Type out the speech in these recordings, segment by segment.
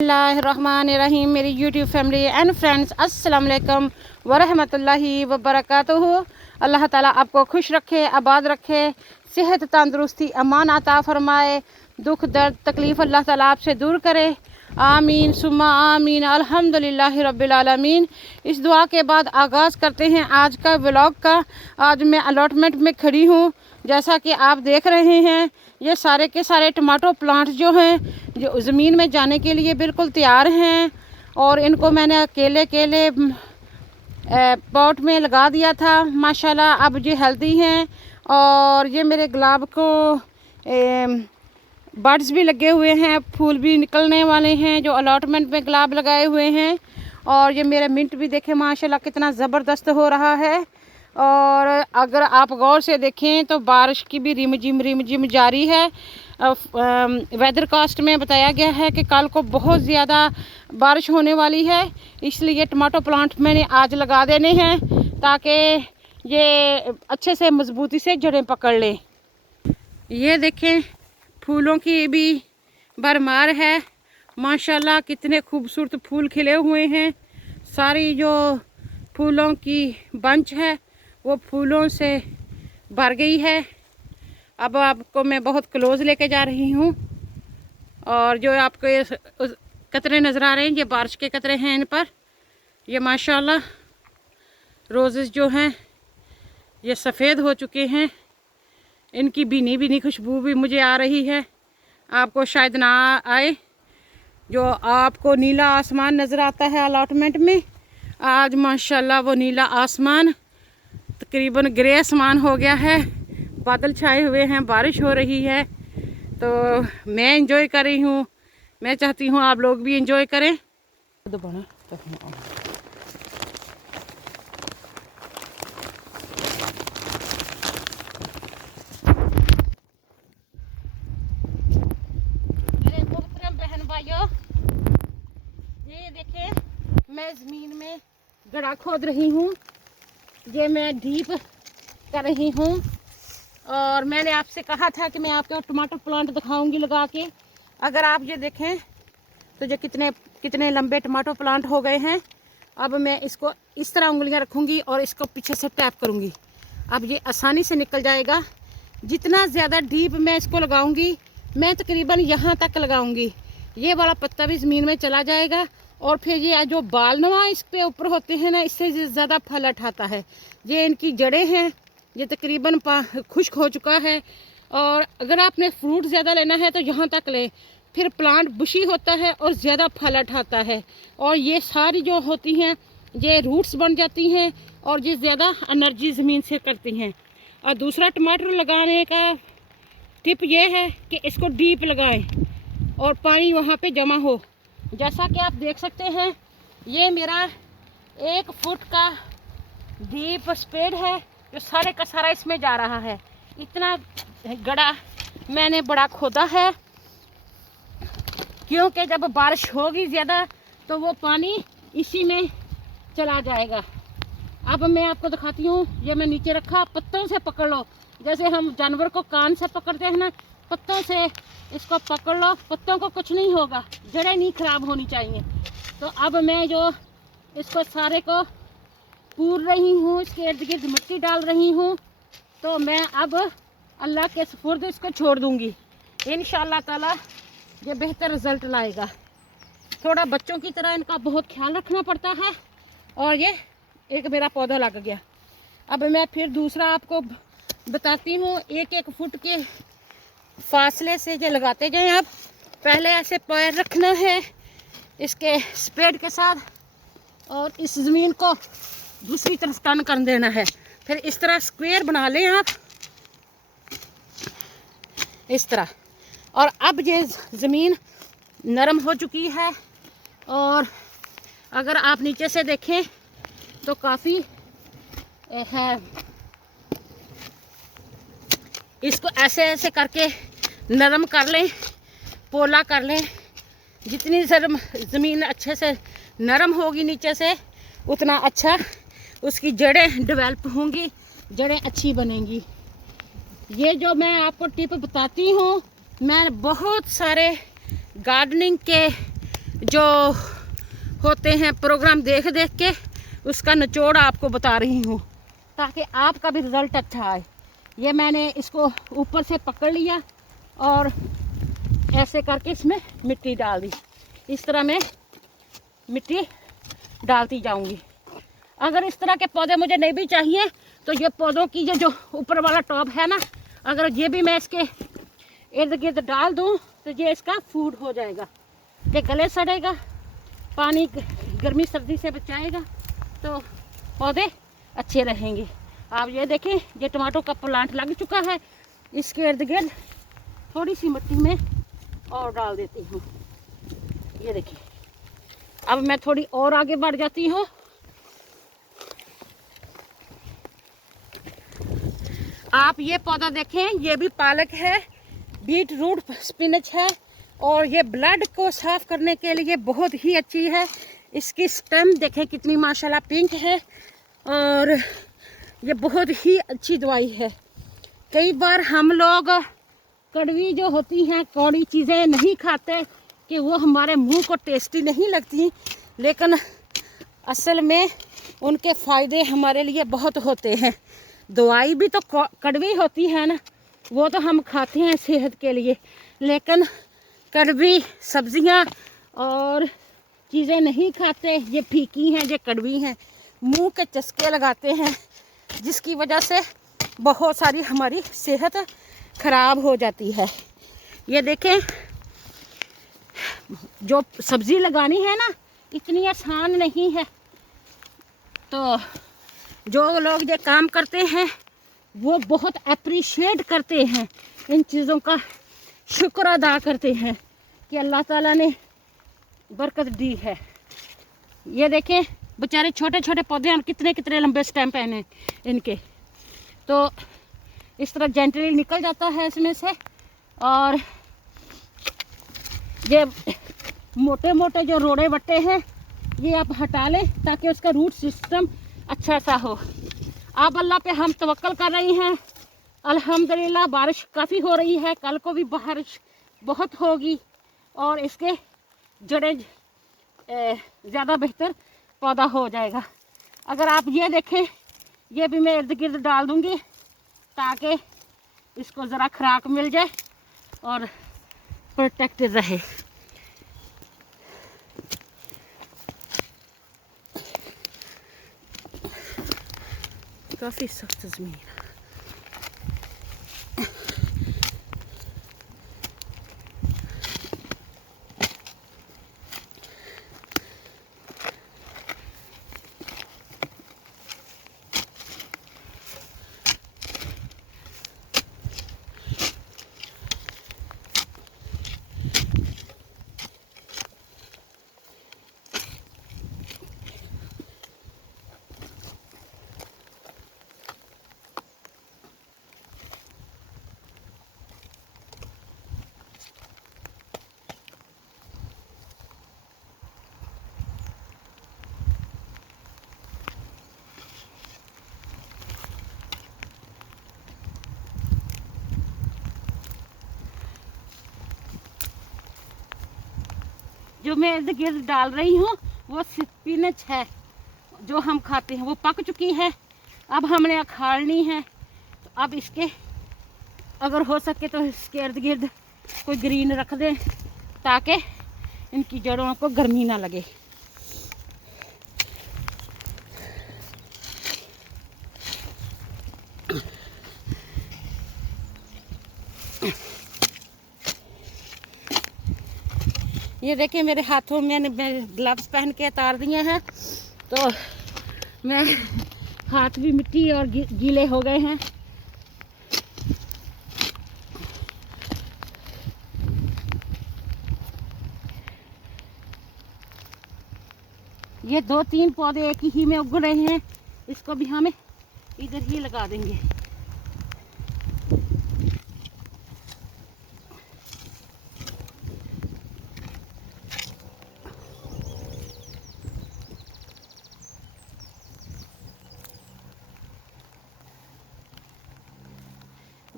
बिस्मिल्लाहिर्रहमानिर्रहीम। मेरी YouTube family and friends, अस्सलाम वालेकुम वरहमतुल्लाहि वबरकातुहू। अल्लाह ताला आपको खुश रखे, आबाद रखे, सेहत तंदुरुस्ती अमान अता फरमाए, दुख दर्द तकलीफ़ अल्लाह ताला आपसे दूर करे। आमीन सुम्मा आमीन। अल्हम्दुलिल्लाहि रब्बिल आलमीन। इस दुआ के बाद आगाज़ करते हैं आज का व्लॉग का। आज मैं अलॉटमेंट में खड़ी हूँ। जैसा कि आप देख रहे हैं, ये सारे के सारे टमाटो प्लांट जो हैं, जो ज़मीन में जाने के लिए बिल्कुल तैयार हैं। और इनको मैंने अकेले पॉट में लगा दिया था। माशाल्लाह अब ये हेल्दी हैं। और ये मेरे गुलाब को बड्स भी लगे हुए हैं, फूल भी निकलने वाले हैं जो अलॉटमेंट में गुलाब लगाए हुए हैं। और ये मेरा मिंट भी देखें माशाल्लाह कितना ज़बरदस्त हो रहा है। और अगर आप गौर से देखें तो बारिश की भी रिमझिम जारी है। वेदर कास्ट में बताया गया है कि कल को बहुत ज़्यादा बारिश होने वाली है। इसलिए टमाटो प्लांट मैंने आज लगा देने हैं ताकि ये अच्छे से मजबूती से जड़ें पकड़ लें। ये देखें फूलों की भी भरमार है माशाल्लाह। कितने खूबसूरत फूल खिले हुए हैं। सारी जो फूलों की बंच है वो फूलों से भर गई है। अब आपको मैं बहुत क्लोज़ लेके जा रही हूँ। और जो आपको ये कतरे नज़र आ रहे हैं, ये बारिश के कतरे हैं इन पर। ये माशाल्लाह रोज़ेस जो हैं ये सफ़ेद हो चुके हैं। इनकी भीनी खुशबू भी मुझे आ रही है। आपको शायद ना आए। जो आपको नीला आसमान नज़र आता है अलॉटमेंट में, आज माशाल्लाह वो नीला आसमान तकरीबन ग्रे आसमान हो गया है। बादल छाए हुए हैं, बारिश हो रही है। तो मैं इंजॉय कर रही हूँ। मैं चाहती हूँ आप लोग भी इंजॉय करें। मेरे मोहतरम बहन भाइयों, ये देखें मैं ज़मीन में गड्ढा खोद रही हूँ। ये मैं डीप कर रही हूँ। और मैंने आपसे कहा था कि मैं आपको टमाटर प्लांट दिखाऊंगी लगा के। अगर आप ये देखें तो ये कितने लंबे टमाटो प्लांट हो गए हैं। अब मैं इसको इस तरह उंगलियां रखूंगी और इसको पीछे से टैप करूंगी। अब ये आसानी से निकल जाएगा। जितना ज़्यादा डीप मैं इसको लगाऊंगी, मैं तकरीबन यहाँ तक लगाऊंगी, ये वाला पत्ता भी ज़मीन में चला जाएगा। और फिर ये जो बालनुमा इस पे ऊपर होते हैं ना, इससे ज़्यादा फल उठाता है। ये इनकी जड़ें हैं, ये तकरीबन खुश्क हो चुका है। और अगर आपने फ्रूट ज़्यादा लेना है तो यहाँ तक लें। फिर प्लांट बुशी होता है और ज़्यादा फल उठाता है। और ये सारी जो होती हैं ये रूट्स बन जाती हैं और ये ज़्यादा एनर्जी ज़मीन से करती हैं। और दूसरा टमाटर लगाने का टिप ये है कि इसको डीप लगाएं और पानी वहाँ पे जमा हो। जैसा कि आप देख सकते हैं, ये मेरा 1 फुट का डीप स्पेड है जो सारे का सारा इसमें जा रहा है। इतना गड्ढा मैंने बड़ा खोदा है क्योंकि जब बारिश होगी ज़्यादा तो वो पानी इसी में चला जाएगा। अब मैं आपको दिखाती हूँ। ये मैं नीचे रखा, पत्तों से पकड़ लो। जैसे हम जानवर को कान से पकड़ते हैं ना, पत्तों से इसको पकड़ लो। पत्तों को कुछ नहीं होगा, जड़ें नहीं खराब होनी चाहिए। तो अब मैं जो इसको सारे को पूर रही हूँ, इसके इर्द गिर्द मिट्टी डाल रही हूँ। तो मैं अब अल्लाह के सुपुर्द इसको छोड़ दूँगी। इंशाअल्लाह ताला ये बेहतर रिज़ल्ट लाएगा। थोड़ा बच्चों की तरह इनका बहुत ख्याल रखना पड़ता है। और ये एक मेरा पौधा लग गया। अब मैं फिर दूसरा आपको बताती हूँ। 1-1 फुट के फासले से जो लगाते जाएं। आप पहले ऐसे पैर रखना है इसके स्पेड के साथ और इस ज़मीन को दूसरी तरफ टर्न कर देना है। फिर इस तरह स्क्वायर बना लें आप, इस तरह। और अब ये ज़मीन नरम हो चुकी है। और अगर आप नीचे से देखें तो काफ़ी है। इसको ऐसे करके नरम कर लें, पोला कर लें। जितनी ज़मीन अच्छे से नरम होगी नीचे से, उतना अच्छा उसकी जड़ें डेवलप होंगी, जड़ें अच्छी बनेंगी। ये जो मैं आपको टिप बताती हूँ, मैं बहुत सारे गार्डनिंग के जो होते हैं प्रोग्राम देख देख के उसका निचोड़ आपको बता रही हूँ, ताकि आपका भी रिज़ल्ट अच्छा आए। ये मैंने इसको ऊपर से पकड़ लिया और ऐसे करके इसमें मिट्टी डाल दी। इस तरह मैं मिट्टी डालती जाऊंगी। अगर इस तरह के पौधे मुझे नहीं भी चाहिए तो ये पौधों की ये जो ऊपर वाला टॉप है ना, अगर ये भी मैं इसके इर्द गिर्द डाल दूँ तो ये इसका फूड हो जाएगा। ये गले सड़ेगा, पानी गर्मी सर्दी से बचाएगा, तो पौधे अच्छे रहेंगे। आप ये देखें, ये टमाटो का प्लांट लग चुका है। इसके इर्द गिर्द थोड़ी सी मिट्टी में और डाल देती हूँ। ये देखिए, अब मैं थोड़ी और आगे बढ़ जाती हूँ। आप ये पौधा देखें, ये भी पालक है, बीट रूट स्पिनच है, और ये ब्लड को साफ करने के लिए बहुत ही अच्छी है। इसकी स्टेम देखें कितनी माशाल्लाह पिंक है, और ये बहुत ही अच्छी दवाई है। कई बार हम लोग कड़वी जो होती हैं, कौड़ी चीज़ें नहीं खाते कि वो हमारे मुंह को टेस्टी नहीं लगती, लेकिन असल में उनके फ़ायदे हमारे लिए बहुत होते हैं। दवाई भी तो कड़वी होती है ना, वो तो हम खाते हैं सेहत के लिए, लेकिन कड़वी सब्जियां और चीज़ें नहीं खाते। ये फीकी हैं, ये कड़वी हैं, मुंह के चस्के लगाते हैं, जिसकी वजह से बहुत सारी हमारी सेहत ख़राब हो जाती है। ये देखें, जो सब्ज़ी लगानी है ना, इतनी आसान नहीं है। तो जो लोग ये काम करते हैं वो बहुत अप्रिशिएट करते हैं, इन चीज़ों का शुक्र अदा करते हैं कि अल्लाह ताला ने बरकत दी है। ये देखें, बेचारे छोटे छोटे पौधे हैं, कितने कितने लंबे स्टेम हैं इनके। तो इस तरह जेंटली निकल जाता है इसमें से, और ये मोटे मोटे जो रोड़े बट्टे हैं ये आप हटा लें, ताकि उसका रूट सिस्टम अच्छा सा हो। अब अल्लाह पे हम तवक्कल कर रही हैं। अल्हम्दुलिल्लाह बारिश काफ़ी हो रही है, कल को भी बारिश बहुत होगी, और इसके जड़ें ज़्यादा बेहतर पौधा हो जाएगा। अगर आप ये देखें, ये भी मैं इर्द गिर्द डाल दूँगी ताकि इसको ज़रा खुराक मिल जाए और प्रोटेक्टेड रहे। काफ़ी सख्त ज़मीन है। जो मैं इर्द गिर्द डाल रही हूँ वो स्पिनच है, जो हम खाते हैं। वो पक चुकी है, अब हमने अखाड़नी है। तो अब इसके अगर हो सके तो इसके इर्द गिर्द कोई ग्रीन रख दें, ताकि इनकी जड़ों को गर्मी ना लगे। ये देखिए, मेरे हाथों में मैंने ग्लव्स पहन के उतार दिए हैं, तो मैं हाथ भी मिट्टी और गीले हो गए हैं। ये 2-3 पौधे एक ही में उग रहे हैं, इसको भी हमें इधर ही लगा देंगे।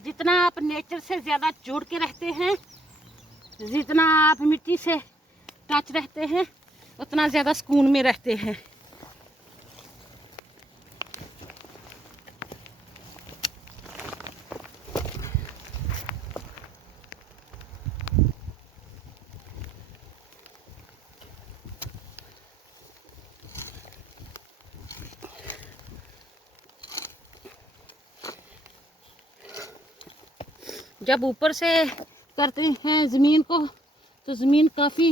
जितना आप नेचर से ज़्यादा जुड़ के रहते हैं, जितना आप मिट्टी से टच रहते हैं उतना ज़्यादा सुकून में रहते हैं। जब ऊपर से करते हैं ज़मीन को तो ज़मीन काफ़ी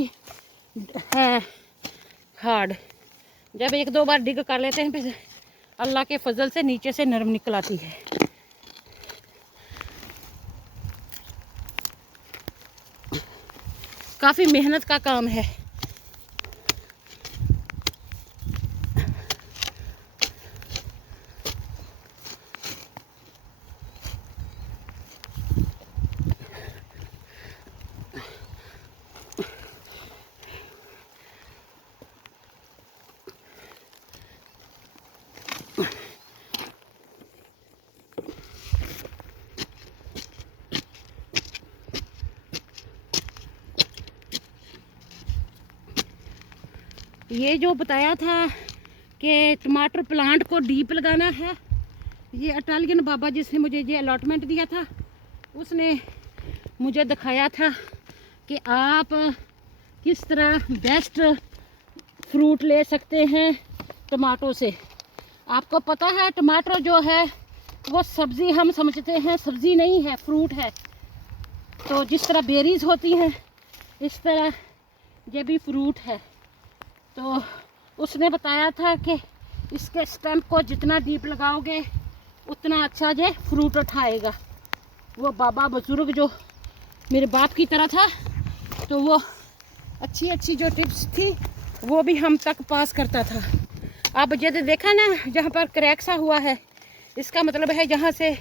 है हार्ड। जब एक दो बार डिग कर लेते हैं फिर अल्लाह के फजल से नीचे से नरम निकल आती है। काफ़ी मेहनत का काम है। ये जो बताया था कि टमाटर प्लांट को डीप लगाना है, ये इटालियन बाबा जिसने मुझे ये अलॉटमेंट दिया था उसने मुझे दिखाया था कि आप किस तरह बेस्ट फ्रूट ले सकते हैं टमाटो से। आपको पता है टमाटर जो है वो सब्ज़ी हम समझते हैं, सब्ज़ी नहीं है, फ्रूट है। तो जिस तरह बेरीज होती हैं इस तरह ये भी फ्रूट है। तो उसने बताया था कि इसके स्टेम को जितना डीप लगाओगे उतना अच्छा ये फ्रूट उठाएगा। वो बाबा बुजुर्ग जो मेरे बाप की तरह था, तो वो अच्छी अच्छी जो टिप्स थी वो भी हम तक पास करता था। अब ये देखा ना जहाँ पर क्रैक सा हुआ है, इसका मतलब है जहाँ से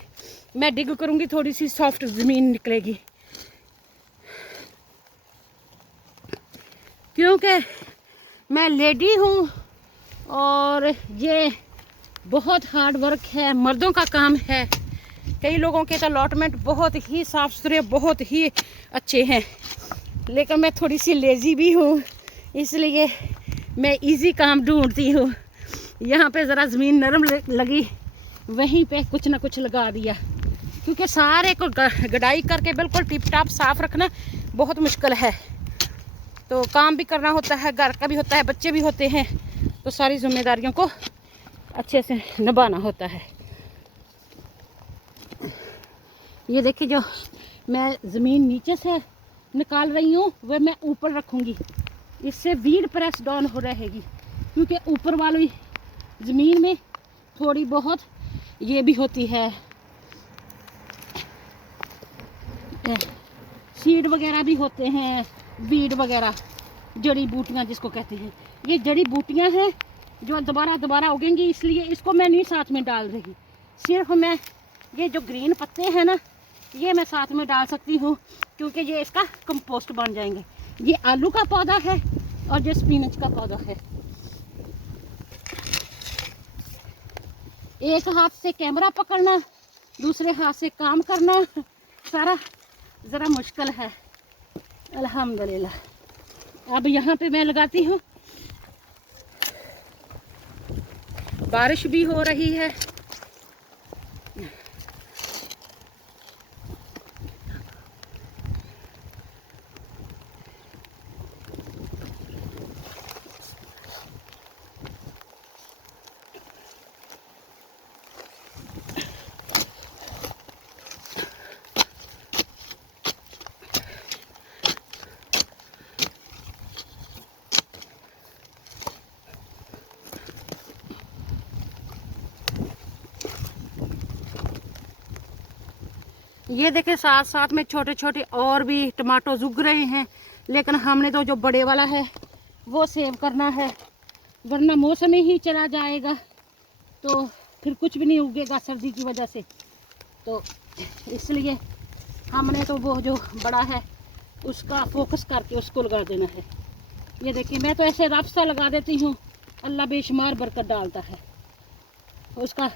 मैं डिग करूँगी थोड़ी सी सॉफ्ट ज़मीन निकलेगी, क्योंकि मैं लेडी हूँ और ये बहुत हार्ड वर्क है, मर्दों का काम है। कई लोगों के तो अलॉटमेंट बहुत ही साफ़ सुथरे, बहुत ही अच्छे हैं, लेकिन मैं थोड़ी सी लेज़ी भी हूँ, इसलिए मैं इजी काम ढूंढती हूँ। यहाँ पे ज़रा ज़मीन नरम लगी, वहीं पे कुछ ना कुछ लगा दिया, क्योंकि सारे को गडाई करके बिल्कुल टिप टाप साफ़ रखना बहुत मुश्किल है। तो काम भी करना होता है, घर का भी होता है, बच्चे भी होते हैं, तो सारी जिम्मेदारियों को अच्छे से निभाना होता है। ये देखिए जो मैं ज़मीन नीचे से निकाल रही हूँ वह मैं ऊपर रखूँगी, इससे वीड प्रेस डाउन हो रहेगी, क्योंकि ऊपर वाली ज़मीन में थोड़ी बहुत ये भी होती है, सीड वगैरह भी होते हैं, वीड वगैरह, जड़ी बूटियाँ जिसको कहते हैं। ये जड़ी बूटियाँ हैं जो दोबारा उगेंगी, इसलिए इसको मैं नहीं साथ में डाल रही। सिर्फ मैं ये जो ग्रीन पत्ते हैं ना, ये मैं साथ में डाल सकती हूँ, क्योंकि ये इसका कंपोस्ट बन जाएंगे। ये आलू का पौधा है और ये स्पिनच का पौधा है। एक हाथ से कैमरा पकड़ना, दूसरे हाथ से काम करना सारा ज़रा मुश्किल है। अल्हम्दुलिल्लाह। अब यहाँ पे मैं लगाती हूँ, बारिश भी हो रही है। ये देखें साथ साथ में छोटे छोटे और भी टमाटोज उग रहे हैं, लेकिन हमने तो जो बड़े वाला है वो सेव करना है, वरना मौसम ही चला जाएगा तो फिर कुछ भी नहीं उगेगा सर्दी की वजह से। तो इसलिए हमने तो वो जो बड़ा है उसका फोकस करके उसको लगा देना है। ये देखिए मैं तो ऐसे रफ सा लगा देती हूँ, अल्लाह बेशुमार बरकत डालता है, उसका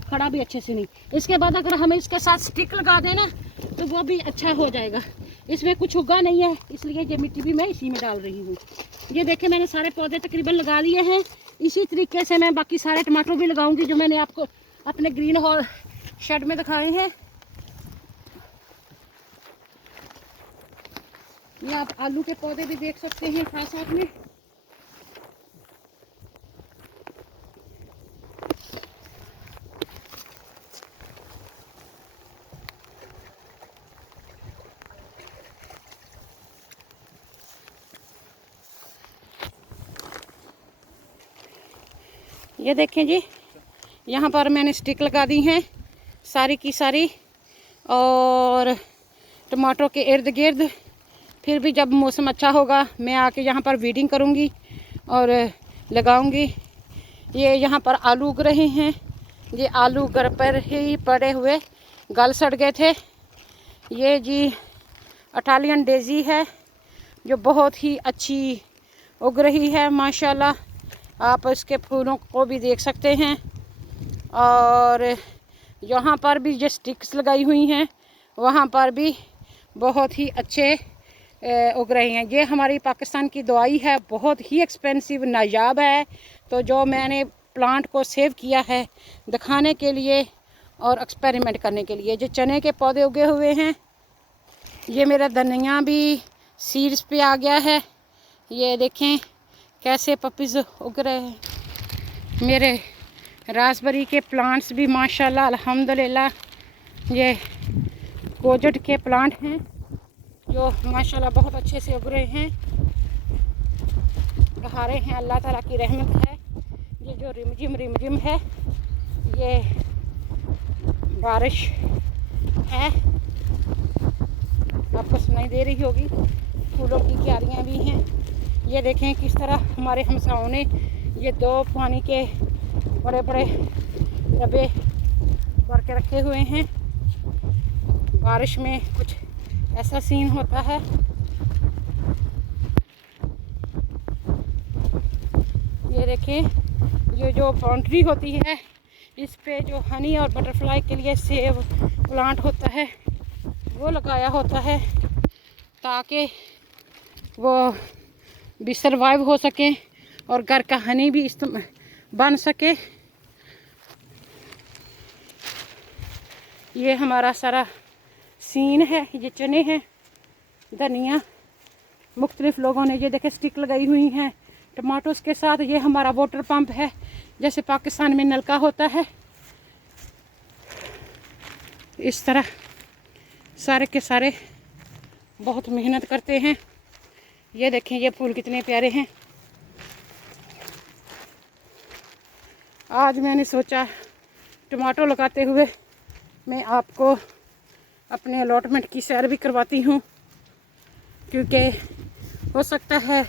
खड़ा भी अच्छे से नहीं। इसके बाद अगर हमें इसके साथ स्टिक लगा देना तो वो भी अच्छा हो जाएगा, इसमें कुछ उगा नहीं है, इसलिए ये मिट्टी भी मैं इसी में डाल रही हूँ। ये देखे मैंने सारे पौधे तकरीबन लगा लिए हैं। इसी तरीके से मैं बाकी सारे टमाटर भी लगाऊंगी जो मैंने आपको अपने ग्रीन हाउस शेड में दिखाए हैं। ये आप आलू के पौधे भी देख सकते हैं साथ साथ में। ये देखें जी, यहाँ पर मैंने स्टिक लगा दी हैं सारी की सारी, और टमाटरों के इर्द गिर्द फिर भी जब मौसम अच्छा होगा मैं आके यहाँ पर वीडिंग करूँगी और लगाऊँगी। ये यहाँ पर आलू उग रहे हैं। ये आलू घर पर ही पड़े हुए गल सड़ गए थे। ये जी इटालियन डेजी है जो बहुत ही अच्छी उग रही है माशाल्लाह। आप इसके फूलों को भी देख सकते हैं। और यहाँ पर भी जो स्टिक्स लगाई हुई हैं वहाँ पर भी बहुत ही अच्छे उग रहे हैं। ये हमारी पाकिस्तान की दवाई है, बहुत ही एक्सपेंसिव नायाब है। तो जो मैंने प्लांट को सेव किया है दिखाने के लिए और एक्सपेरिमेंट करने के लिए। जो चने के पौधे उगे हुए हैं, ये मेरा धनिया भी सीड्स पे आ गया है। ये देखें कैसे पपीज उग रहे हैं। मेरे रासबेरी के प्लांट्स भी माशाल्लाह अल्हम्दुलिल्लाह ये कोजट के प्लांट हैं जो माशाल्लाह बहुत अच्छे से उग रहे हैं। बहारें हैं, अल्लाह ताला की रहमत है। ये जो रिमझिम है ये बारिश है, आपको सुनाई दे रही होगी। फूलों की क्यारियाँ भी हैं। ये देखें किस तरह हमारे हमसाओं ने ये 2 पानी के बड़े बड़े डब्बे भर के रखे हुए हैं। बारिश में कुछ ऐसा सीन होता है। ये देखें ये जो बाउंड्री होती है इस पे जो हनी और बटरफ्लाई के लिए सेब प्लांट होता है वो लगाया होता है ताकि वो भी सर्वाइव हो सके और घर का हनी भी बन सके। ये हमारा सारा सीन है। ये चने हैं, धनिया, मुख्तलिफ लोगों ने ये देखे स्टिक लगाई हुई हैं टमाटोस के साथ। ये हमारा वाटर पंप है, जैसे पाकिस्तान में नलका होता है इस तरह सारे के सारे बहुत मेहनत करते हैं। ये देखें ये फूल कितने प्यारे हैं। आज मैंने सोचा टमाटो लगाते हुए मैं आपको अपने अलॉटमेंट की सैर भी करवाती हूँ, क्योंकि हो सकता है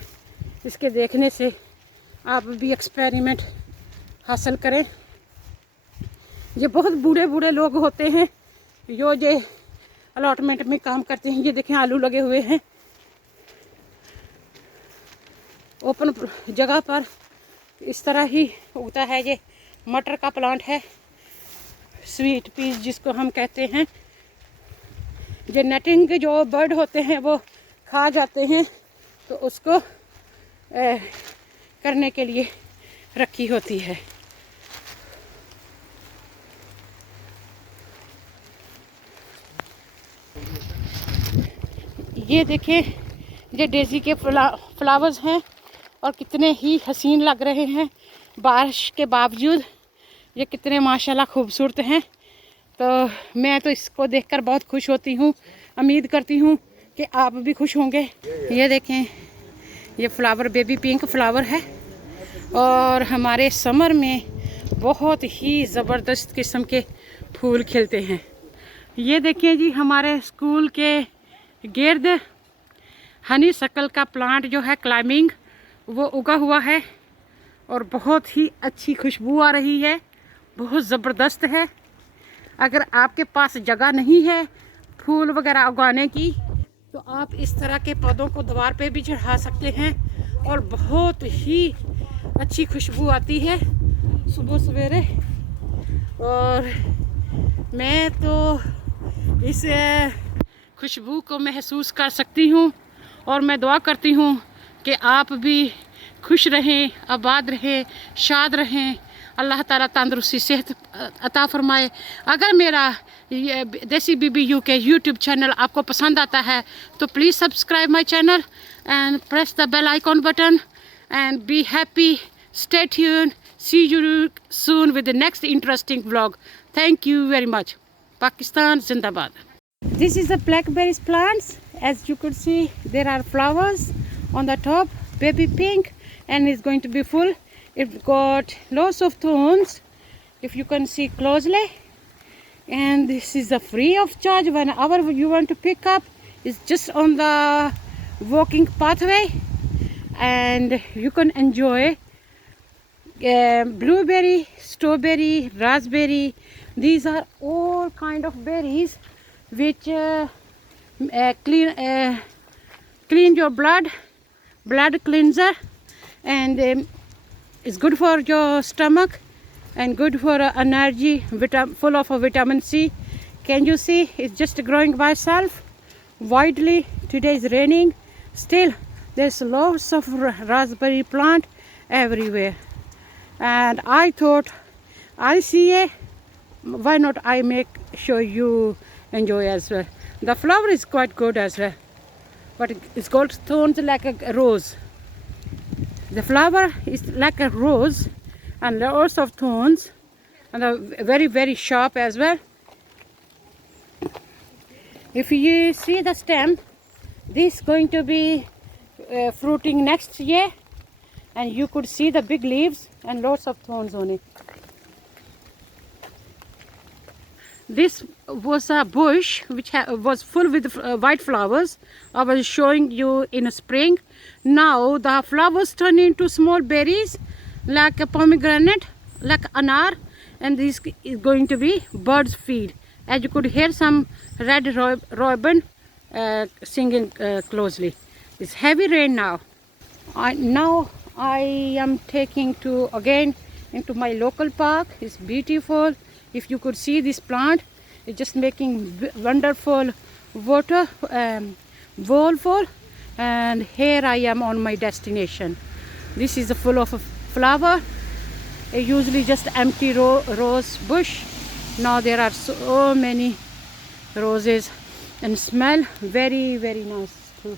इसके देखने से आप भी एक्सपेरिमेंट हासिल करें। ये बहुत बूढ़े बूढ़े लोग होते हैं जो ये अलॉटमेंट में काम करते हैं। ये देखें आलू लगे हुए हैं ओपन जगह पर, इस तरह ही उगता है। ये मटर का प्लांट है, स्वीट पीस जिसको हम कहते हैं। ये नेटिंग के जो बर्ड होते हैं वो खा जाते हैं, तो उसको करने के लिए रखी होती है। ये देखें ये डेज़ी के फ्लावर्स हैं और कितने ही हसीन लग रहे हैं बारिश के बावजूद। ये कितने माशाल्लाह खूबसूरत हैं। तो मैं तो इसको देखकर बहुत खुश होती हूँ। उम्मीद करती हूँ कि आप भी खुश होंगे। ये देखें ये फ्लावर बेबी पिंक फ्लावर है और हमारे समर में बहुत ही ज़बरदस्त किस्म के फूल खिलते हैं। ये देखें जी हमारे स्कूल के गिर्द हनी शकल का प्लांट जो है क्लाइंबिंग वो उगा हुआ है और बहुत ही अच्छी खुशबू आ रही है, बहुत ज़बरदस्त है। अगर आपके पास जगह नहीं है फूल वगैरह उगाने की तो आप इस तरह के पौधों को दीवार पे भी चढ़ा सकते हैं और बहुत ही अच्छी खुशबू आती है सुबह सवेरे। और मैं तो इस खुशबू को महसूस कर सकती हूँ। और मैं दुआ करती हूँ कि आप भी खुश रहें, आबाद रहें, शाद रहें। अल्लाह ताला तंदुरुस्ती सेहत अता फरमाए। अगर मेरा ये देसी बीबी यूके यूट्यूब चैनल आपको पसंद आता है तो please subscribe my channel and press the bell icon button and be happy, stay tuned, see you soon with the next interesting vlog. Thank you very much. Pakistan Zindabad. This is the blackberries plants. As you could see, there are flowers on the top, baby pink, and it's going to be full. It got lots of thorns, if you can see closely. And this is a free of charge. Whenever you want to pick up, it's just on the walking pathway, and you can enjoy blueberry, strawberry, raspberry. These are all kind of berries which clean your blood cleanser, and it's good for your stomach and good for energy, full of vitamin C. Can you see it's just growing by itself widely? Today is raining, still there's lots of raspberry plant everywhere. And I thought I see it, why not I make sure you enjoy as well. The flower is quite good as well, but it's got thorns like a rose. The flower is like a rose and lots of thorns, and very very sharp as well. If you see the stem, this is going to be fruiting next year, and you could see the big leaves and lots of thorns on it. This was a bush which was full with white flowers. I was showing you in spring. Now the flowers turn into small berries like a pomegranate, like anar, and this is going to be bird's feed. As you could hear some red robin singing closely. It's heavy rain now. Now I am taking to again into my local park. It's beautiful. If you could see this plant, it's just making wonderful water waterfall, and here I am on my destination. This is full of flower. Usually just empty rose bush. Now there are so many roses, and smell very very nice too.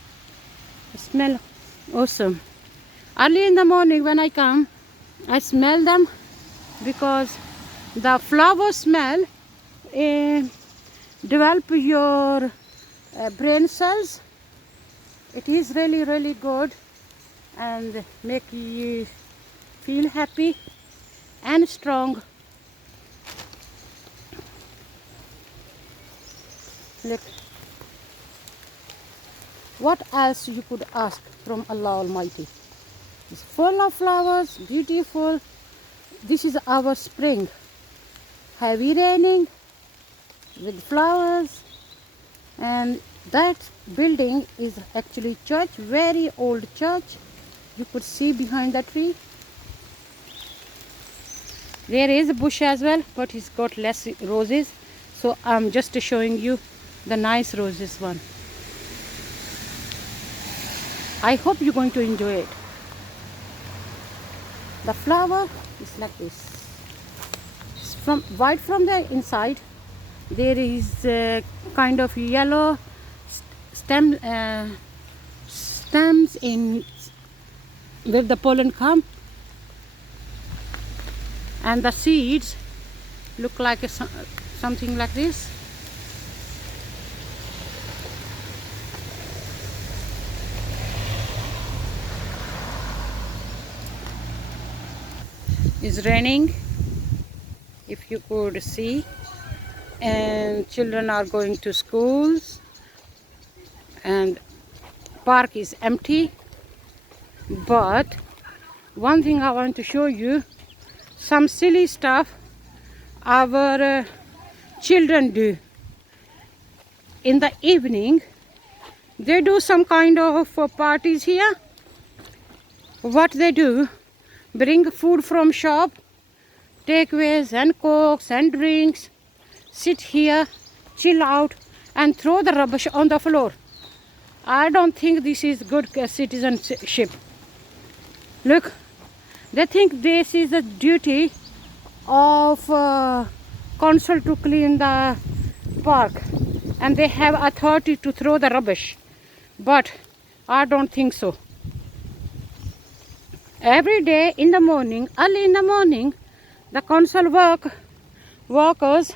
Smell awesome. Early in the morning when I come, I smell them because the flower smell develop your brain cells. It is really really good and make you feel happy and strong. Look, what else you could ask from Allah Almighty? It's full of flowers, beautiful. This is our spring. Heavy raining with flowers, and that building is actually church, very old church. You could see behind the tree. There is a bush as well, but it's got less roses, so I'm just showing you the nice roses one. I hope you're going to enjoy it. The flower is like this. It's from white from the inside. There is a kind of yellow stems in where the pollen come, and the seeds look like something like this. It's raining, if you could see, and children are going to schools, and park is empty. But one thing I want to show you, some silly stuff our children do. In the evening they do some kind of parties here. What they do, bring food from shop, takeaways and cokes and drinks, sit here, chill out, and throw the rubbish on the floor. I don't think this is good citizenship. Look, they think this is the duty of council to clean the park, and they have authority to throw the rubbish. But I don't think so. Every day in the morning, early in the morning, the council workers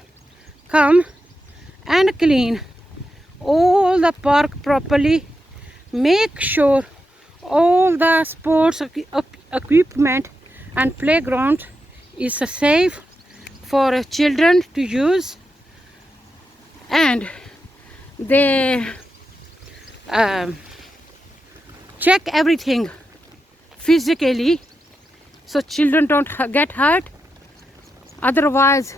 come and clean all the park properly, make sure all the sports equipment and playground is safe for children to use, and they check everything physically so children don't get hurt. Otherwise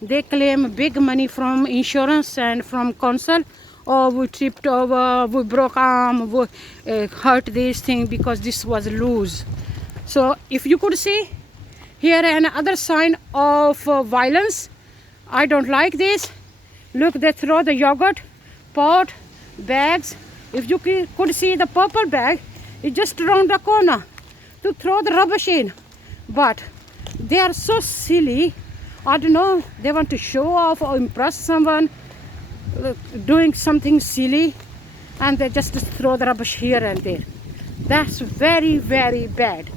they claim big money from insurance and from council. Oh, we tripped over, we broke arm, we hurt this thing because this was loose. So if you could see here another sign of violence, I don't like this. Look, they throw the yogurt pot bags. If you could see the purple bag, it's just around the corner to throw the rubbish in. But they are so silly. I don't know, they want to show off or impress someone doing something silly, and they just throw the rubbish here and there. That's very, very bad.